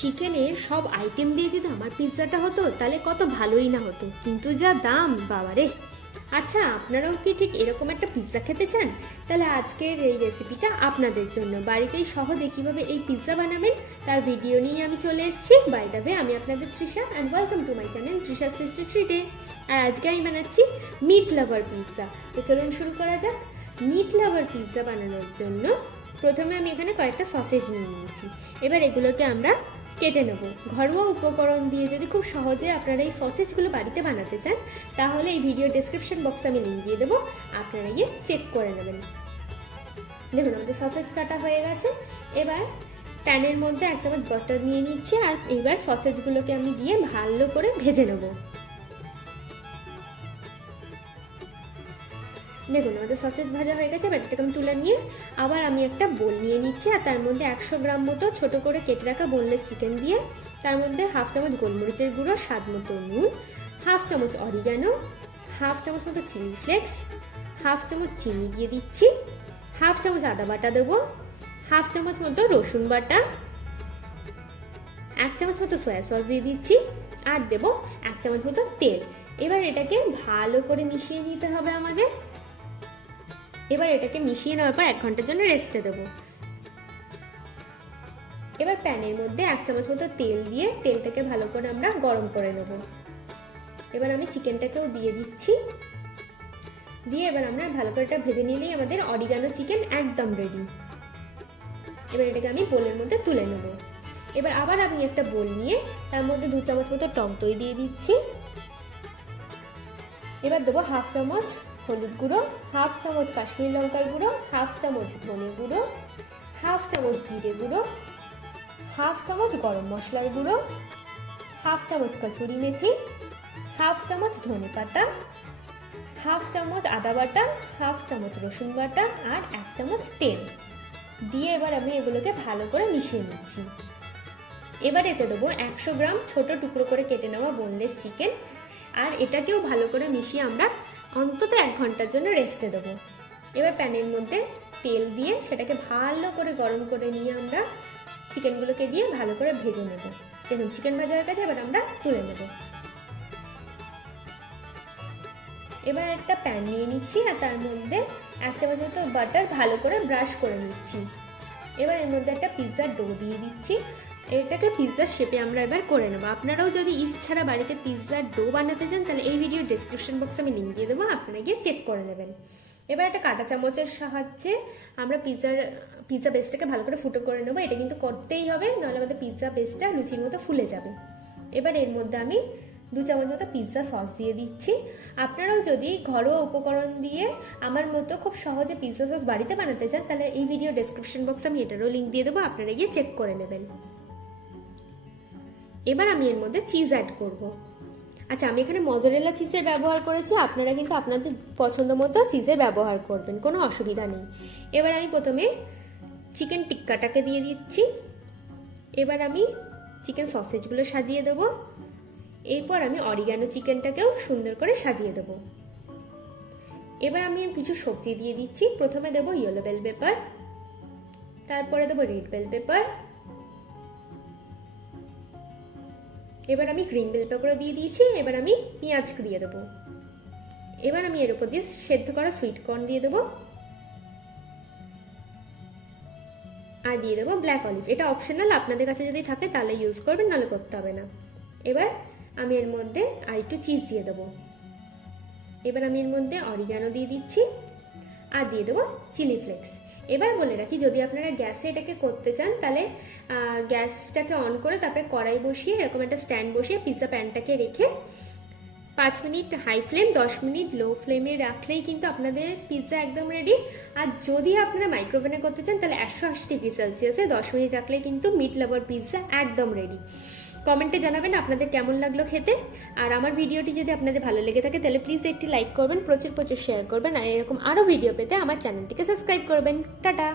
চিকেনের সব আইটেম দিয়ে যদি আমার পিৎজাটা হতো তাহলে কত ভালোই না হতো, কিন্তু যা দাম বাবারে। আচ্ছা, আপনারাও কি ঠিক এরকম একটা পিৎজা খেতে চান? তাহলে আজকের এই রেসিপিটা আপনাদের জন্য। বাড়িতেই সহজে কীভাবে এই পিৎজা বানাবেন তার ভিডিও নিয়ে আমি চলে এসেছি। বাই দ্য ওয়ে, আমি আপনাদের Trisha and welcome to my channel Trisha sister ট্রিটে। আর আজকে আমি বানাচ্ছি মিট লাভার পিৎজা। তো চলুন শুরু করা যাক। মিট লাভার পিৎজা বানানোর জন্য প্রথমে আমি এখানে কয়েকটা সসেজ নিয়ে নিয়েছি। এবার এগুলোকে আমরা কেটে নেব। ঘরোয়া উপকরণ দিয়ে যদি খুব সহজে আপনারা এই সসেজগুলো বাড়িতে বানাতে চান তাহলে এই ভিডিও ডেসক্রিপশন বক্সে আমি লিঙ্ক দিয়ে দেবো, আপনারা গিয়ে চেক করে নেবেন। দেখুন আমাদের সসেজ কাটা হয়ে গেছে। এবার প্যানের মধ্যে 1 চামচ বাটার নিয়ে নিচ্ছি, আর এবার সসেজগুলোকে আমি দিয়ে ভালো করে ভেজে নেব। দেখুন আমাদের সসেজ ভাজা হয়ে গেছে। ব্যাটারটাকে আমি তুলে নিয়ে আবার আমি একটা বোল নিয়ে নিচ্ছি, আর তার মধ্যে 100 গ্রাম মতো ছোট করে কেটে রাখা বোনলেস চিকেন দিয়ে তার মধ্যে 1/2 চামচ গোলমরিচের গুঁড়ো, স্বাদ মতো নুন, 1/2 চামচ অরিগানো, 1/2 চামচ মতো চিলি ফ্লেক্স, 1/2 চামচ চিনি দিয়ে দিচ্ছি, 1/2 চামচ আদা বাটা দেবো, 1/2 চামচ মতো রসুন বাটা, 1 চামচ মতো সয়া সস দিয়ে দিচ্ছি, আর দেবো 1 চামচ মতো তেল। এবার এটাকে ভালো করে মিশিয়ে নিতে হবে আমাদের। এবার এটাকে মিশিয়ে নেওয়ার পর 1 ঘন্টার জন্য রেস্টে দেবো। এবার প্যানের মধ্যে 1 চামচ মতো তেল দিয়ে তেলটাকে ভালো করে আমরা গরম করে নেব। এবার আমি চিকেনটাকেও দিয়ে দিচ্ছি, দিয়ে এবার আমরা ভালো করে এটা ভেজে নিলেই আমাদের অরিগানো চিকেন একদম রেডি। এবার এটাকে আমি বোলের মধ্যে তুলে নেব। এবার আবার আমি একটা বোল নিয়ে তার মধ্যে 2 চামচ মতো টক দই দিয়ে দিচ্ছি। এবার দেবো 1/2 চামচ হলুদ গুঁড়ো, 1/2 চামচ কাশ্মীরি লঙ্কার গুঁড়ো, 1/2 চামচ ধনে গুঁড়ো, 1/2 চামচ জিরে গুঁড়ো, 1/2 চামচ গরম মশলার গুঁড়ো, 1/2 চামচ কসুরি মেথি, 1/2 চামচ ধনে পাতা, 1/2 চামচ আদা বাটা, 1/2 চামচ রসুন বাটা, আর 1 চামচ তেল দিয়ে এবার আমি এগুলোকে ভালো করে মিশিয়ে নিচ্ছি। এবার এতে দেবো 100 গ্রাম ছোট টুকরো করে কেটে নেওয়া বোনলেস চিকেন, আর এটাকেও ভালো করে মিশিয়ে আমরা অন্তত 1 ঘন্টার জন্য রেস্টে দেবো। এবার প্যানের মধ্যে তেল দিয়ে সেটাকে ভালো করে গরম করে নিয়ে আমরা চিকেনগুলোকে দিয়ে ভালো করে ভেজে নেব। দেখুন চিকেন ভাজা হয়ে গেছে, এবার আমরা তুলে নেব। এবার একটা প্যান নিয়ে নিচ্ছি, আর তার মধ্যে 1 চামচ মতো বাটার ভালো করে ব্রাশ করে নিচ্ছি। এবার এর মধ্যে একটা পিৎজার ডো দিয়ে দিচ্ছি। এটাকে পিৎজার শেপে আমরা এবার করে নেবো। আপনারাও যদি ইস্ট ছাড়া বাড়িতে পিৎজার ডো বানাতে চান তাহলে এই ভিডিও ডেসক্রিপশন বক্সে আমি লিঙ্ক দিয়ে দেবো, আপনারা গিয়ে চেক করে নেবেন। এবার একটা কাঁটা চামচের সাহায্যে আমরা পিৎজা বেসটাকে ভালো করে ফুটো করে নেবো। এটা কিন্তু করতেই হবে, নাহলে আমাদের পিৎজা বেসটা লুচির মতো ফুলে যাবে। এবার এর মধ্যে আমি 2 চামচ মতো পিৎজা সস দিয়ে দিচ্ছি। আপনারাও যদি ঘরোয়া উপকরণ দিয়ে আমার মতো খুব সহজে পিৎজা সস বাড়িতে বানাতে চান তাহলে এই ভিডিও ডেসক্রিপশন বক্সে আমি এটারও লিঙ্ক দিয়ে দেবো, আপনারা গিয়ে চেক করে নেবেন। এবার আমি এর মধ্যে চিজ অ্যাড করব। আচ্ছা, আমি এখানে মজারেলা চিজের ব্যবহার করেছি, আপনারা কিন্তু আপনাদের পছন্দ মতো চিজের ব্যবহার করবেন, কোনো অসুবিধা নেই। এবার আমি প্রথমে চিকেন টিক্কাটাকে দিয়ে দিচ্ছি। এবার আমি চিকেন সসেজগুলো সাজিয়ে দেবো। এরপর আমি অরিগানো চিকেনটাকেও সুন্দর করে সাজিয়ে দেবো। এবার আমি কিছু সবজি দিয়ে দিচ্ছি। প্রথমে দেবো ইয়েলো বেল পেপার, তারপরে দেবো রেড বেল পেপার, এবার আমি গ্রিন বেল পেপারও দিয়ে দিয়েছি। এবার আমি পেঁয়াজ দিয়ে দেবো। এবার আমি এর উপর দিয়ে সেদ্ধ করা সুইট কর্ন দিয়ে দেবো, আর দিয়ে দেবো ব্ল্যাক অলিভ। এটা অপশনাল, আপনাদের কাছে যদি থাকে তাহলে ইউজ করবেন, নাহলে করতে হবে না। এবার আমি এর মধ্যে আর একটু চিজ দিয়ে দেবো। এবার আমি এর মধ্যে অরিগানো দিয়ে দিচ্ছি, আর দিয়ে দেবো চিলি ফ্লেক্স। এবার বলে রাখি, যদি আপনারা গ্যাসে এটাকে করতে চান তাহলে গ্যাসটাকে অন করে তারপরে কড়াই বসিয়ে এরকম একটা স্ট্যান্ড বসিয়ে পিৎজা প্যানটাকে রেখে 5 minute high flame, 10 minute low ফ্লেমে রাখলেই কিন্তু আপনাদের পিৎজা একদম রেডি। আর যদি আপনারা মাইক্রোওভেনে করতে চান তাহলে 180 ডিগ্রি সেলসিয়াসে 10 মিনিট রাখলেই কিন্তু মিট লাভার পিৎজা একদম রেডি। কমেন্টে জানাবেন আপনাদের কেমন লাগলো খেতে। আর আমার ভিডিওটি যদি আপনাদের ভালো লেগে থাকে তাহলে প্লিজ একটি লাইক করবেন, প্রচুর শেয়ার করবেন, আর এরকম আরও ভিডিও পেতে আমার চ্যানেলটিকে সাবস্ক্রাইব করবেন। টাটা।